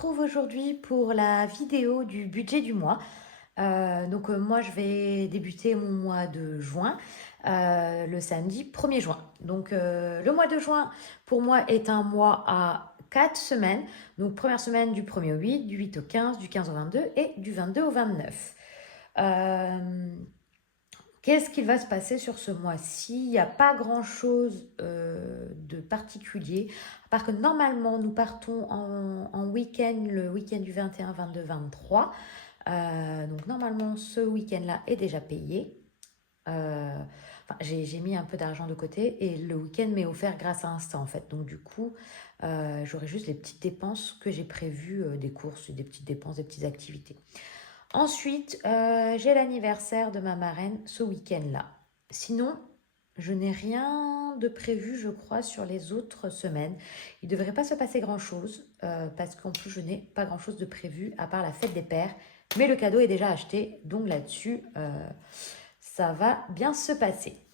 retrouve aujourd'hui pour la vidéo du budget du mois. Moi, je vais débuter mon mois de juin le samedi 1er juin. Le mois de juin, pour moi, est un mois à 4 semaines. Donc, première semaine du 1er au 8, du 8 au 15, du 15 au 22 et du 22 au 29. Qu'est-ce qui va se passer sur ce mois-ci? Il n'y a pas grand-chose de particulier, à part que normalement nous partons en week-end, le week-end du 21, 22, 23. Donc normalement ce week-end-là est déjà payé. J'ai mis un peu d'argent de côté et le week-end m'est offert grâce à Insta en fait. Donc du coup, j'aurai juste les petites dépenses que j'ai prévues, des courses, des petites dépenses, des petites activités. Ensuite, j'ai l'anniversaire de ma marraine ce week-end-là. Sinon, je n'ai rien de prévu, je crois, sur les autres semaines. Il ne devrait pas se passer grand-chose, parce qu'en plus, je n'ai pas grand-chose de prévu, à part la fête des pères. Mais le cadeau est déjà acheté, donc là-dessus, ça va bien se passer.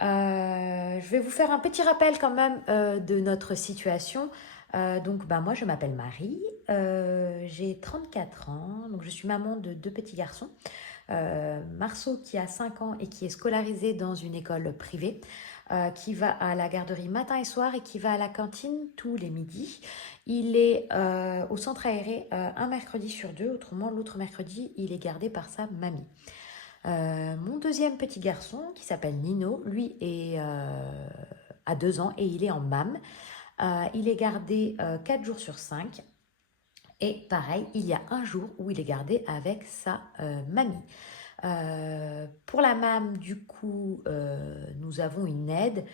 Je vais vous faire un petit rappel quand même de notre situation. Moi, je m'appelle Marie, j'ai 34 ans, donc je suis maman de deux petits garçons. Marceau qui a 5 ans et qui est scolarisé dans une école privée, qui va à la garderie matin et soir et qui va à la cantine tous les midis. Il est au centre aéré un mercredi sur deux, autrement l'autre mercredi, il est gardé par sa mamie. Mon deuxième petit garçon, qui s'appelle Nino, lui est à 2 ans et il est en MAM. Il est gardé 4 jours sur 5. Et pareil, il y a un jour où il est gardé avec sa mamie. Pour la MAM, du coup, nous avons une aide,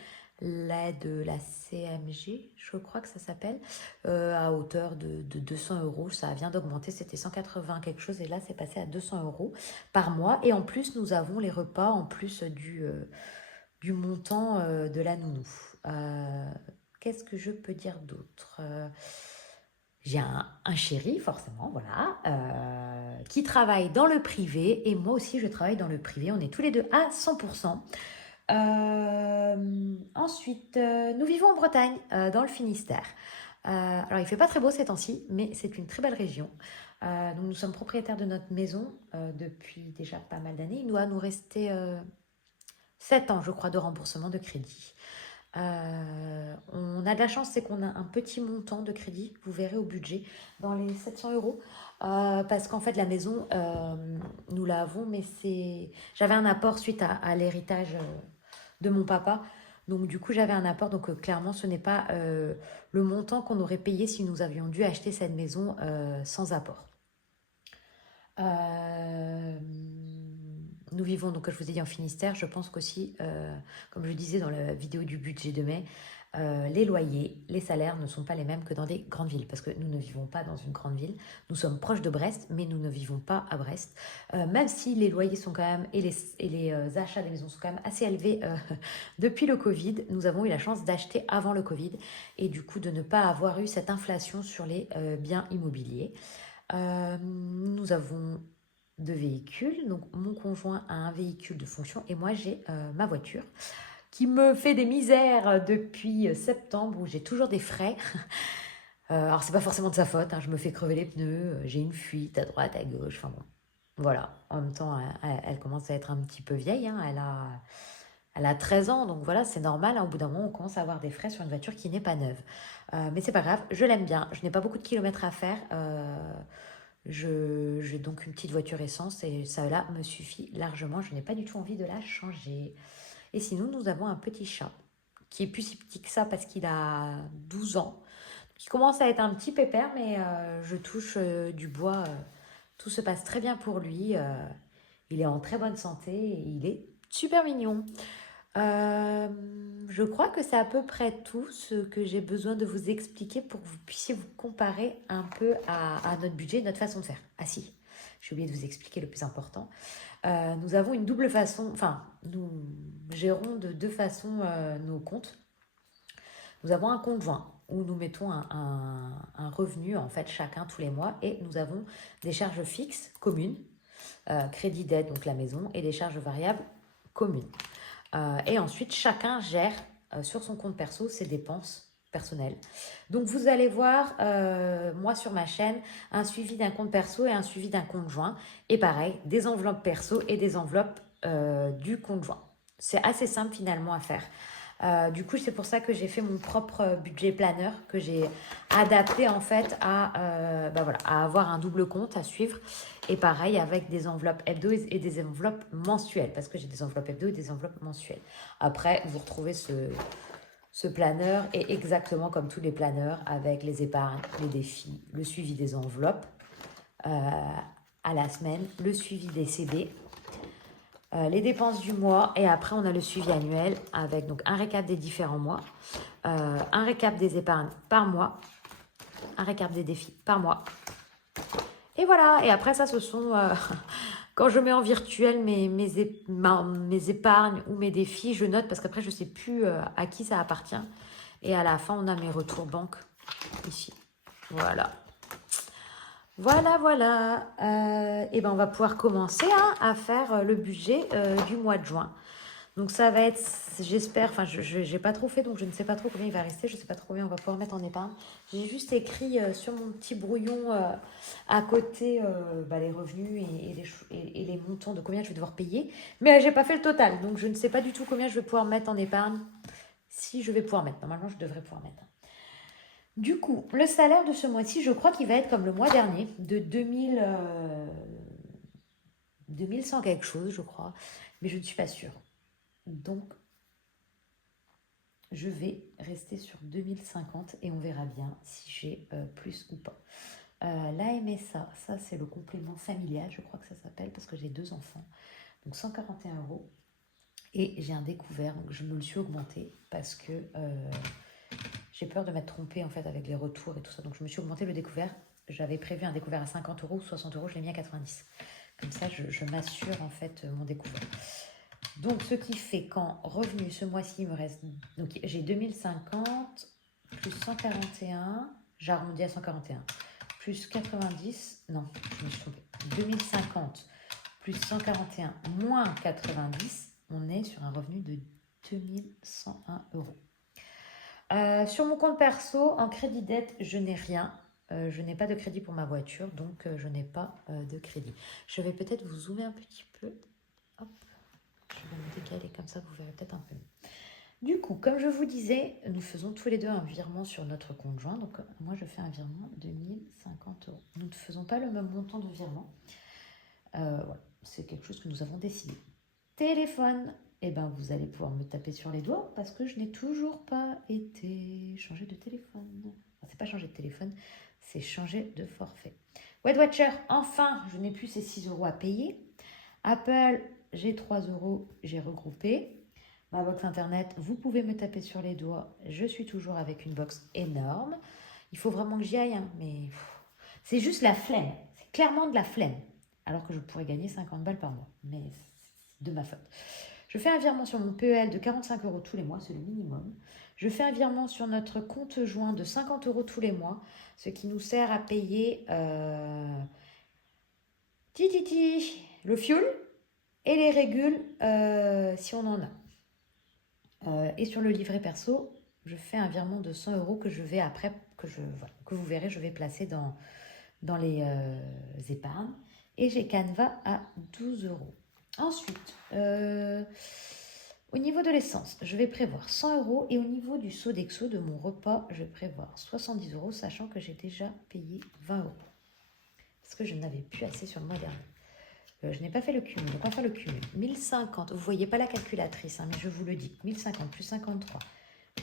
l'aide de la CMG, je crois que ça s'appelle, à hauteur de 200 euros. Ça vient d'augmenter, c'était 180 quelque chose et là c'est passé à 200 euros par mois. Et en plus, nous avons les repas en plus du montant de la nounou. Qu'est-ce que je peux dire d'autre? J'ai un chéri, forcément, voilà, qui travaille dans le privé et moi aussi je travaille dans le privé. On est tous les deux à 100%. Ensuite, nous vivons en Bretagne, dans le Finistère. Alors, il ne fait pas très beau ces temps-ci, mais c'est une très belle région. Donc, nous sommes propriétaires de notre maison depuis déjà pas mal d'années. Il doit nous rester 7 ans, je crois, de remboursement de crédit. On a de la chance, c'est qu'on a un petit montant de crédit, vous verrez au budget, dans les 700 euros. Parce qu'en fait, la maison, nous l'avons, mais j'avais un apport suite à l'héritage de mon papa. Donc, du coup, j'avais un apport. Donc, clairement, ce n'est pas le montant qu'on aurait payé si nous avions dû acheter cette maison sans apport. Nous vivons, donc, comme je vous ai dit, en Finistère. Je pense qu'aussi, comme je disais dans la vidéo du budget de mai, les loyers, les salaires ne sont pas les mêmes que dans des grandes villes, parce que nous ne vivons pas dans une grande ville. Nous sommes proches de Brest, mais nous ne vivons pas à Brest. Même si les loyers sont quand même, et les achats des maisons sont quand même assez élevés depuis le Covid, nous avons eu la chance d'acheter avant le Covid, et du coup de ne pas avoir eu cette inflation sur les biens immobiliers. Nous avons 2 véhicules, donc mon conjoint a un véhicule de fonction et moi j'ai ma voiture qui me fait des misères depuis septembre où j'ai toujours des frais. Alors c'est pas forcément de sa faute, hein, je me fais crever les pneus, j'ai une fuite à droite, à gauche, enfin bon, voilà. En même temps, elle commence à être un petit peu vieille, hein, elle a 13 ans, donc voilà, c'est normal, hein, au bout d'un moment on commence à avoir des frais sur une voiture qui n'est pas neuve. Mais c'est pas grave, je l'aime bien, je n'ai pas beaucoup de kilomètres à faire. J'ai donc une petite voiture essence et ça là me suffit largement. Je n'ai pas du tout envie de la changer. Et sinon, nous avons un petit chat qui est plus si petit que ça parce qu'il a 12 ans. Qui commence à être un petit pépère, mais je touche du bois. Tout se passe très bien pour lui. Il est en très bonne santé et il est super mignon. Je crois que c'est à peu près tout ce que j'ai besoin de vous expliquer pour que vous puissiez vous comparer un peu à notre budget, notre façon de faire. Ah si, j'ai oublié de vous expliquer le plus important. Nous avons une double façon, enfin, nous gérons de 2 façons nos comptes. Nous avons un compte joint où nous mettons un revenu en fait chacun tous les mois et nous avons des charges fixes communes, crédit d'aide, donc la maison, et des charges variables communes. Et ensuite, chacun gère sur son compte perso ses dépenses personnel. Donc, vous allez voir, moi, sur ma chaîne, un suivi d'un compte perso et un suivi d'un compte joint. Et pareil, des enveloppes perso et des enveloppes du compte joint. C'est assez simple, finalement, à faire. Du coup, c'est pour ça que j'ai fait mon propre budget planner, que j'ai adapté, en fait, à avoir un double compte à suivre. Et pareil, avec des enveloppes hebdo et des enveloppes mensuelles, parce que j'ai des enveloppes hebdo et des enveloppes mensuelles. Après, vous retrouvez ce planner est exactement comme tous les planners avec les épargnes, les défis, le suivi des enveloppes à la semaine, le suivi des CD, les dépenses du mois et après on a le suivi annuel avec donc un récap des différents mois, un récap des épargnes par mois, un récap des défis par mois. Et voilà, et après ça ce sont... quand je mets en virtuel mes épargnes ou mes défis, je note parce qu'après je ne sais plus à qui ça appartient. Et à la fin, on a mes retours banque ici. Voilà. Voilà. Et ben on va pouvoir commencer à faire le budget du mois de juin. Donc ça va être, j'espère, enfin je n'ai pas trop fait, donc je ne sais pas trop combien il va rester, je ne sais pas trop combien on va pouvoir mettre en épargne. J'ai juste écrit sur mon petit brouillon à côté les revenus et les montants de combien je vais devoir payer. Mais je n'ai pas fait le total, donc je ne sais pas du tout combien je vais pouvoir mettre en épargne. Si je vais pouvoir mettre, normalement je devrais pouvoir mettre. Du coup, le salaire de ce mois-ci, je crois qu'il va être comme le mois dernier, de 2100 quelque chose, je crois, mais je ne suis pas sûre. Donc, je vais rester sur 2050 et on verra bien si j'ai plus ou pas. La MSA, ça c'est le complément familial, je crois que ça s'appelle, parce que j'ai 2 enfants. Donc 141 €. Et j'ai un découvert, donc je me le suis augmenté parce que j'ai peur de m'être trompée en fait avec les retours et tout ça. Donc je me suis augmenté le découvert. J'avais prévu un découvert à 50 € ou 60 €, je l'ai mis à 90. Comme ça, je m'assure en fait mon découvert. Donc ce qui fait qu'en revenu ce mois-ci, il me reste. Donc j'ai 2050 plus 141, j'arrondis à 141, plus 90, non, je me suis trompée. 2050 plus 141 moins 90, on est sur un revenu de 2101 €. Sur mon compte perso, en crédit dette, je n'ai rien. Je n'ai pas de crédit pour ma voiture, donc je n'ai pas de crédit. Je vais peut-être vous zoomer un petit peu. Hop, je vais me décaler comme ça, vous verrez peut-être un peu mieux. Du coup, comme je vous disais, nous faisons tous les deux un virement sur notre compte joint. Donc moi, je fais un virement de 1050 €. Nous ne faisons pas le même montant de virement. Voilà, c'est quelque chose que nous avons décidé. Téléphone, eh ben, vous allez pouvoir me taper sur les doigts parce que je n'ai toujours pas été changé de téléphone. Enfin, c'est pas changer de téléphone, c'est changer de forfait. Weight Watcher, enfin, je n'ai plus ces 6 € à payer. Apple, j'ai 3 €, j'ai regroupé. Ma box internet, vous pouvez me taper sur les doigts. Je suis toujours avec une box énorme. Il faut vraiment que j'y aille, hein, mais c'est juste la flemme. C'est clairement de la flemme. Alors que je pourrais gagner 50 balles par mois. Mais c'est de ma faute. Je fais un virement sur mon PEL de 45 € tous les mois, c'est le minimum. Je fais un virement sur notre compte joint de 50 € tous les mois, ce qui nous sert à payer le fuel et les régules si on en a. Et sur le livret perso, je fais un virement de 100 € que je vais après, que vous verrez, je vais placer dans les épargnes. Et j'ai Canva à 12 €. Ensuite, au niveau de l'essence, je vais prévoir 100 € et au niveau du Sodexo de mon repas, je vais prévoir 70 €, sachant que j'ai déjà payé 20 € parce que je n'avais plus assez sur le mois dernier. Je n'ai pas fait le cumul, donc on va faire le cumul. 1050, vous ne voyez pas la calculatrice, hein, mais je vous le dis. 1050 plus 53,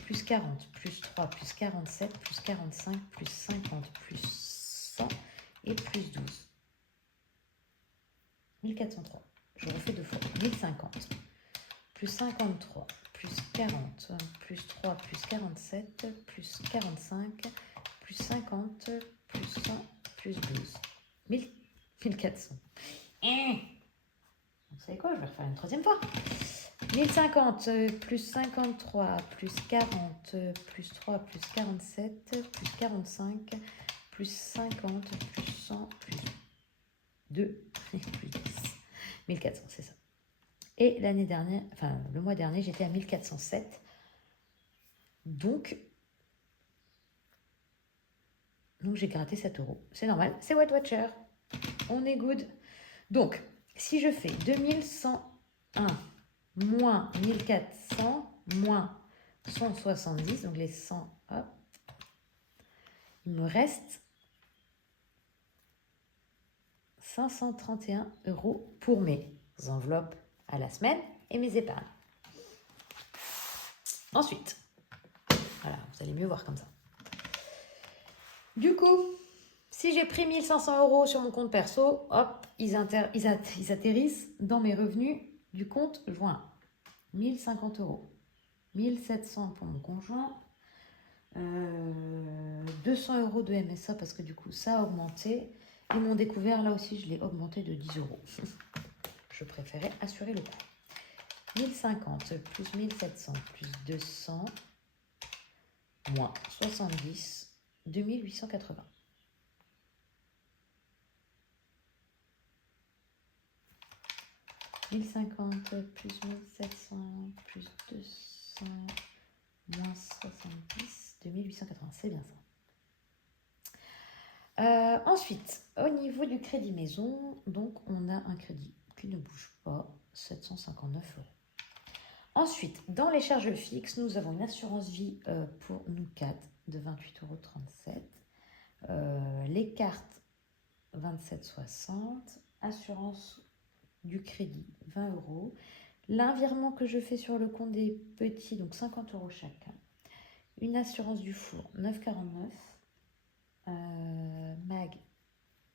plus 40, plus 3, plus 47, plus 45, plus 50, plus 100 et plus 12. 1403. Je refais 2 fois. 1050 plus 53 plus 40 plus 3 plus 47 plus 45 plus 50 plus 100 plus 12. 1400. Vous savez quoi, je vais refaire une troisième fois. 1050 plus 53 plus 40 plus 3 plus 47 plus 45 plus 50 plus 100 plus 2 et plus 10. 1400, c'est ça. Et l'année dernière, enfin le mois dernier, j'étais à 1407. Donc, Donc, j'ai gratté 7 euros. C'est normal, c'est Weight Watcher. On est good. Donc, si je fais 2101 moins 1400 moins 170, donc les 100, hop, il me reste 531 euros pour mes enveloppes à la semaine et mes épargnes. Ensuite, voilà, vous allez mieux voir comme ça. Du coup, si j'ai pris 1500 euros sur mon compte perso, hop, ils atterrissent dans mes revenus du compte joint. 1050 euros. 1700 pour mon conjoint. 200 euros de MSA parce que du coup, ça a augmenté. Et mon découvert, là aussi, je l'ai augmenté de 10 euros. Je préférais assurer le coût. 1050 plus 1700 plus 200 moins 70, 2880. « 1050 plus 1700 plus 200 moins 70, 2880. » C'est bien ça. Ensuite, au niveau du crédit maison, donc on a un crédit qui ne bouge pas, 759 euros. Ensuite, dans les charges fixes, nous avons une assurance vie pour nous 4 de 28,37 euros. Les cartes, 27,60 €. Assurance du crédit, 20 euros. L'invirement que je fais sur le compte des petits, donc 50 euros chacun. Une assurance du four, 9,49 €. Mag,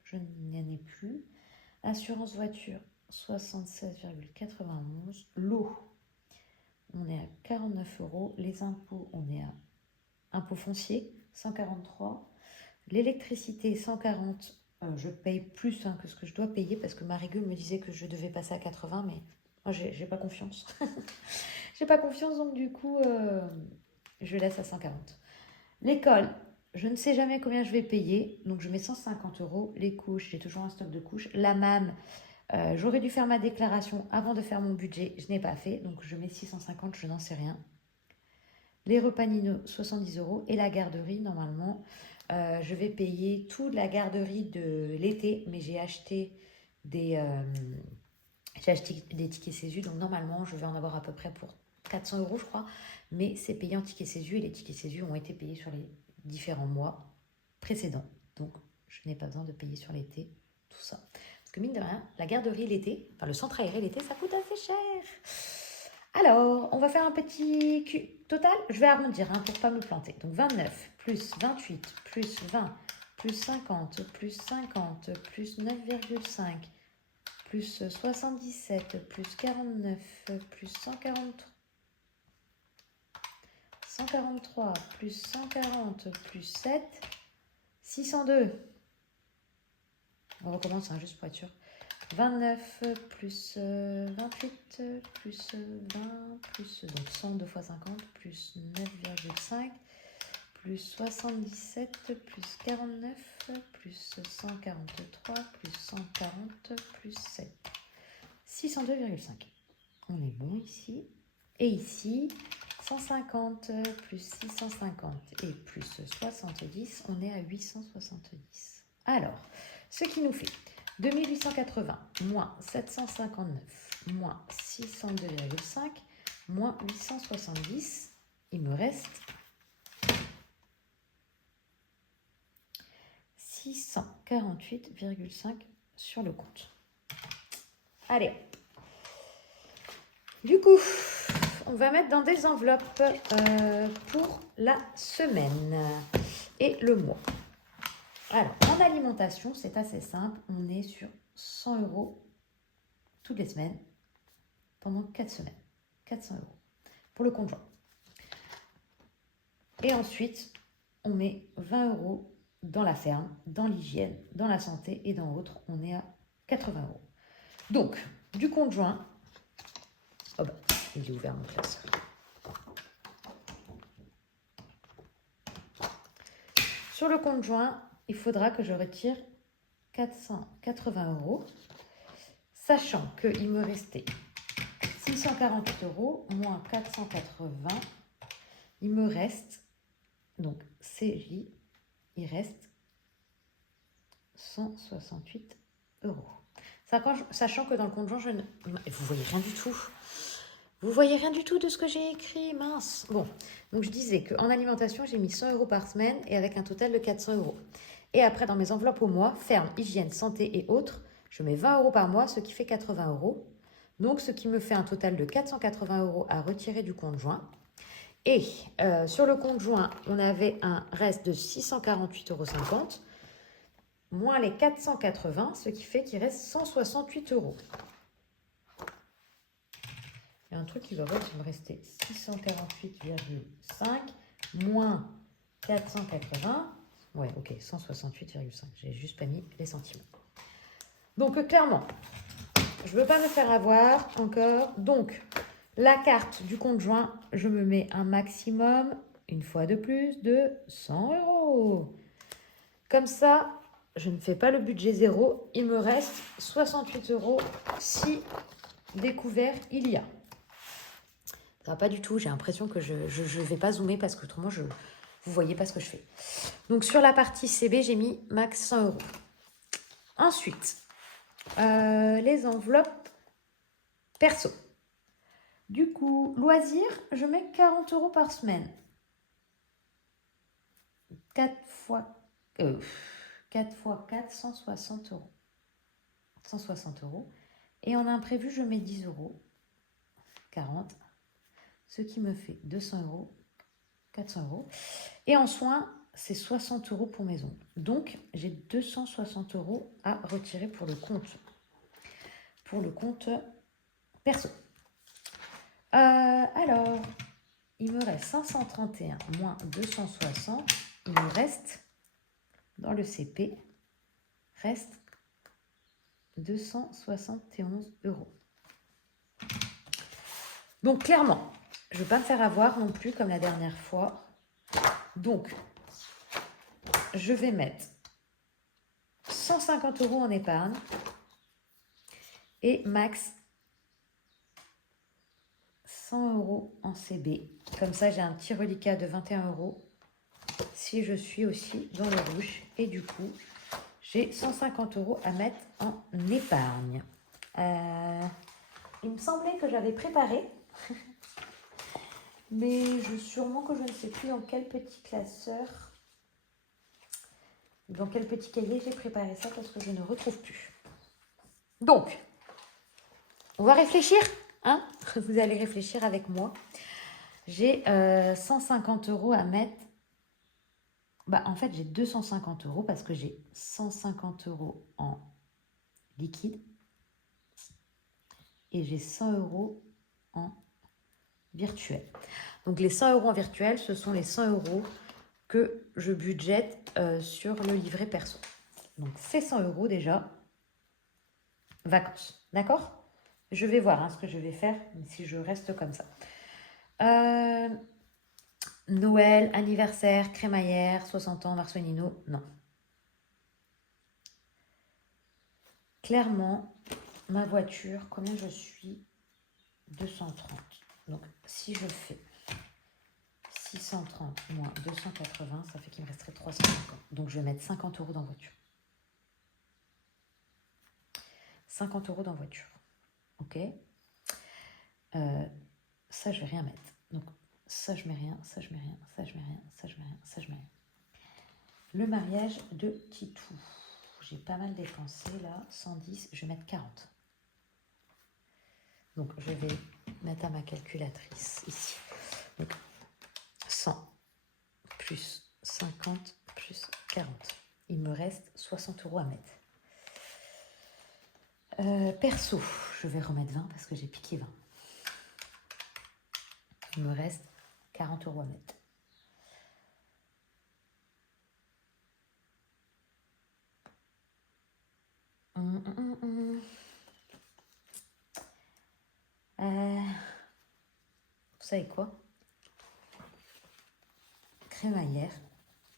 je n'en ai plus. Assurance voiture, 76,91 €. L'eau, on est à 49 euros. Les impôts, on est à impôts fonciers, 143. L'électricité, 140. Je paye plus que ce que je dois payer parce que ma régule me disait que je devais passer à 80, mais moi, j'ai pas confiance. J'ai pas confiance, donc du coup, je laisse à 140. L'école, je ne sais jamais combien je vais payer, donc je mets 150 euros. Les couches, j'ai toujours un stock de couches. La MAM, j'aurais dû faire ma déclaration avant de faire mon budget, je n'ai pas fait, donc je mets 650, je n'en sais rien. Les repas Nino, 70 euros. Et la garderie, normalement, je vais payer toute la garderie de l'été, mais j'ai acheté des tickets Césu, donc normalement, je vais en avoir à peu près pour 400 euros, je crois, mais c'est payé en tickets Césu, et les tickets Césu ont été payés sur les différents mois précédents, donc je n'ai pas besoin de payer sur l'été tout ça. Parce que mine de rien, la garderie l'été, enfin le centre aéré l'été, ça coûte assez cher. Alors, on va faire un petit total. Je vais arrondir pour ne pas me planter. Donc, 29 plus 28 plus 20 plus 50 plus 50 plus 9,5 plus 77 plus 49 plus 143 plus 140 plus 7, 602. On recommence juste pour être sûr. 29 plus 28 plus 20 plus donc 100 2 fois 50 plus 9,5 plus 77 plus 49 plus 143 plus 140 plus 7. 602,5. On est bon ici. Et ici, 150 plus 650 et plus 70, on est à 870. Alors, ce qui nous fait 2880 moins 759 moins 602,5 moins 870, il me reste 648,5 sur le compte. Allez, du coup, on va mettre dans des enveloppes pour la semaine et le mois. Alors, en alimentation, c'est assez simple. On est sur 100 euros toutes les semaines pendant 4 semaines. 400 euros pour le conjoint. Et ensuite, on met 20 euros dans la ferme, dans l'hygiène, dans la santé et dans autres. On est à 80 euros. Donc, du conjoint, oh bah, il est ouvert mon classeur. Sur le conjoint, il faudra que je retire 480 euros, sachant qu'il me restait 648 euros moins 480. Il me reste, donc CJ, il reste 168 euros. Sachant que dans le compte joint, vous voyez rien du tout. Vous voyez rien du tout de ce que j'ai écrit, mince. Bon, donc je disais qu'en alimentation, j'ai mis 100 euros par semaine et avec un total de 400 euros. Et après, dans mes enveloppes au mois, ferme, hygiène, santé et autres, je mets 20 euros par mois, ce qui fait 80 euros. Donc, ce qui me fait un total de 480 euros à retirer du compte joint. Et sur le compte joint, on avait un reste de 648,50 euros, moins les 480, ce qui fait qu'il reste 168 euros. Il y a un truc qui va me rester 648,5 moins 480. Ouais, ok, 168,5. J'ai juste pas mis les centimes. Donc, clairement, je ne veux pas me faire avoir encore. Donc, la carte du compte joint, je me mets un maximum, une fois de plus, de 100 euros. Comme ça, je ne fais pas le budget zéro. Il me reste 68 euros si découvert il y a. Ça va pas du tout, j'ai l'impression que je ne vais pas zoomer parce que autrement, vous ne voyez pas ce que je fais. Donc, sur la partie CB, j'ai mis max 100 euros. Ensuite, les enveloppes perso. Du coup, loisirs, je mets 40 euros par semaine. 4 fois 4, 160 euros. 160 euros. Et en imprévu, je mets 10 euros. 40. Ce qui me fait 200 euros. 400 euros. Et en soins, c'est 60 euros pour mes ongles. Donc, j'ai 260 euros à retirer pour le compte perso. Alors, il me reste 531 moins 260. Il me reste, dans le CP, reste 271 euros. Donc, clairement, je ne vais pas me faire avoir non plus comme la dernière fois. Donc, je vais mettre 150 euros en épargne et max 100 euros en CB. Comme ça, j'ai un petit reliquat de 21 euros si je suis aussi dans le rouge. Et du coup, j'ai 150 euros à mettre en épargne. Il me semblait que j'avais préparé, mais sûrement que je ne sais plus dans quel petit classeur, dans quel petit cahier j'ai préparé ça parce que je ne retrouve plus. Donc, on va réfléchir, hein? Vous allez réfléchir avec moi. J'ai 150 euros à mettre. En fait, j'ai 250 euros parce que j'ai 150 euros en liquide et j'ai 100 euros en virtuel. Donc, les 100 euros en virtuel, ce sont les 100 euros que je budgète sur le livret perso. Donc, c'est 100 euros déjà. Vacances, d'accord? Je vais voir ce que je vais faire si je reste comme ça. Noël, anniversaire, crémaillère, 60 ans, Marcelino, non. Clairement, ma voiture, combien je suis? 230. Donc, si je fais 630 moins 280, ça fait qu'il me resterait 350. Donc, je vais mettre 50 euros dans voiture. 50 euros dans voiture. Ok. Ça, je vais rien mettre. Donc, ça, je mets rien, ça, je mets rien, ça, je mets rien, ça, je mets rien, ça, je mets rien. Le mariage de Titou. J'ai pas mal dépensé là. 110, je vais mettre 40. Donc, je vais mettre à ma calculatrice ici. Donc, 100 plus 50 plus 40. Il me reste 60 euros à mettre. Perso, je vais remettre 20 parce que j'ai piqué 20. Il me reste 40 euros à mettre. Vous savez quoi? Crémaillère,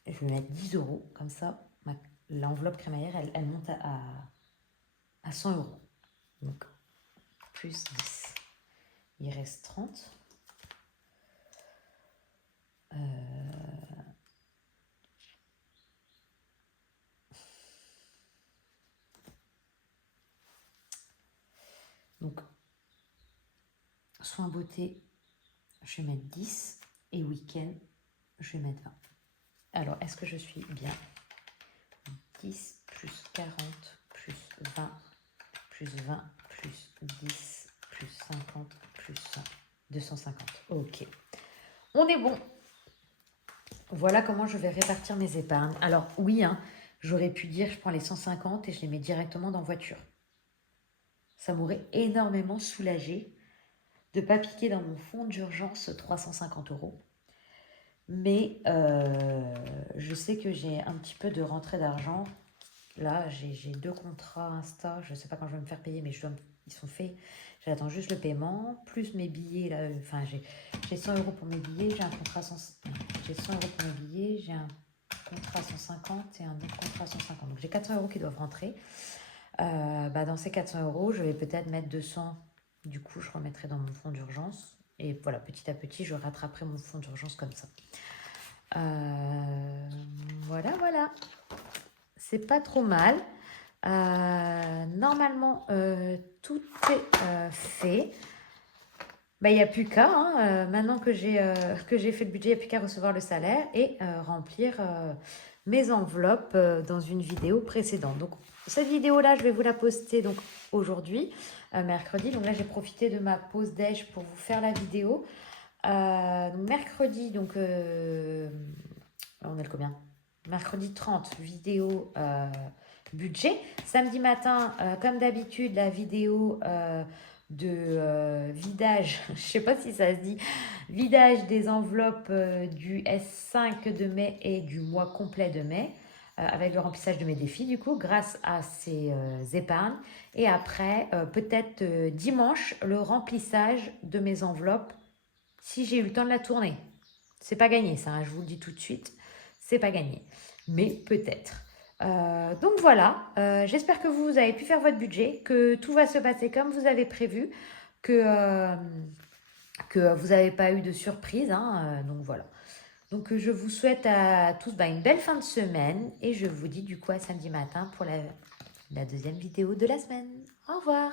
je vais mettre 10 euros, comme ça, l'enveloppe crémaillère, elle monte à 100 euros. Donc, plus 10. Il reste 30. soins beauté, je vais mettre 10. Et week-end, je vais mettre 20. Alors, est-ce que je suis bien? 10 plus 40 plus 20 plus 20 plus 10 plus 50 plus 100. 250. Ok. On est bon. Voilà comment je vais répartir mes épargnes. Alors, oui, hein, j'aurais pu dire je prends les 150 et je les mets directement dans voiture. Ça m'aurait énormément soulagé de ne pas piquer dans mon fonds d'urgence 350 €. Mais je sais que j'ai un petit peu de rentrée d'argent. Là, j'ai 2 contrats Insta. Je ne sais pas quand je vais me faire payer, mais ils sont faits. J'attends juste le paiement, plus mes billets. Là, enfin, j'ai 100 € pour mes billets. J'ai un contrat j'ai 100 € pour mes billets. J'ai un contrat 150 et un autre contrat 150. Donc, j'ai 400 € qui doivent rentrer. Dans ces 400 €, je vais peut-être mettre 200. Du coup, je remettrai dans mon fonds d'urgence. Et voilà, petit à petit, je rattraperai mon fonds d'urgence comme ça. Voilà. C'est pas trop mal. Normalement, tout est fait. Il n'y a plus qu'à, hein, maintenant que j'ai fait le budget, il n'y a plus qu'à recevoir le salaire et remplir mes enveloppes dans une vidéo précédente. Donc, cette vidéo-là, je vais vous la poster donc aujourd'hui, mercredi. Donc là, j'ai profité de ma pause déj pour vous faire la vidéo. Mercredi, donc, on est le combien? Mercredi 30, vidéo budget. Samedi matin, comme d'habitude, la vidéo de vidage, je ne sais pas si ça se dit, vidage des enveloppes du S5 de mai et du mois complet de mai, avec le remplissage de mes défis, du coup, grâce à ces épargnes. Et après, peut-être dimanche, le remplissage de mes enveloppes, si j'ai eu le temps de la tourner. C'est pas gagné, ça, hein, je vous le dis tout de suite, c'est pas gagné. Mais peut-être. Donc voilà, j'espère que vous avez pu faire votre budget, que tout va se passer comme vous avez prévu, que vous n'avez pas eu de surprise, hein, donc voilà. Donc je vous souhaite à tous une belle fin de semaine et je vous dis du coup à samedi matin pour la deuxième vidéo de la semaine. Au revoir.